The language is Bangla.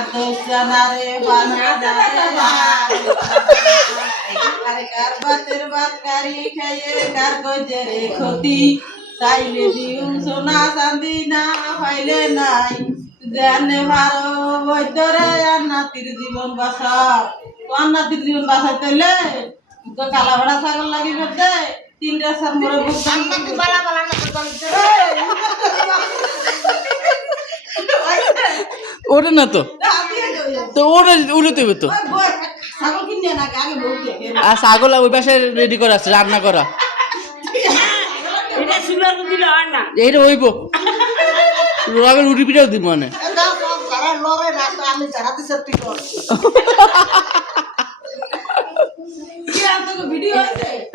আর দোষ জানারে বানা যাবে আর কার বাতের বাত কারি খাইয়ে কার গজরে ক্ষতি চাইলে দিউ সোনা চাঁদি না পাইলে নাই জানে ভারো বৈদ্যরে আর নাতির জীবন বাঁচাও তোমার নাতির জীবন বাঁচাইতে হলে তো কালা ভাড়া ছাগল লাগিবে দে তিনটা সার মরে ওটা না তো তো ওটা উড়ে দেবে তো ছাগল কিনে না আগে বউকে আর ছাগল ওই পাশে রেডি করা আছে রান্না করা এটা সুগার দিলে হয় না এইটা হইব রুটি রুটি পিঠাও দিব মানে যারা লড়ে রাস্তা আমি যারা দিছে ঠিক করছি কি আর তো ভিডিও আছে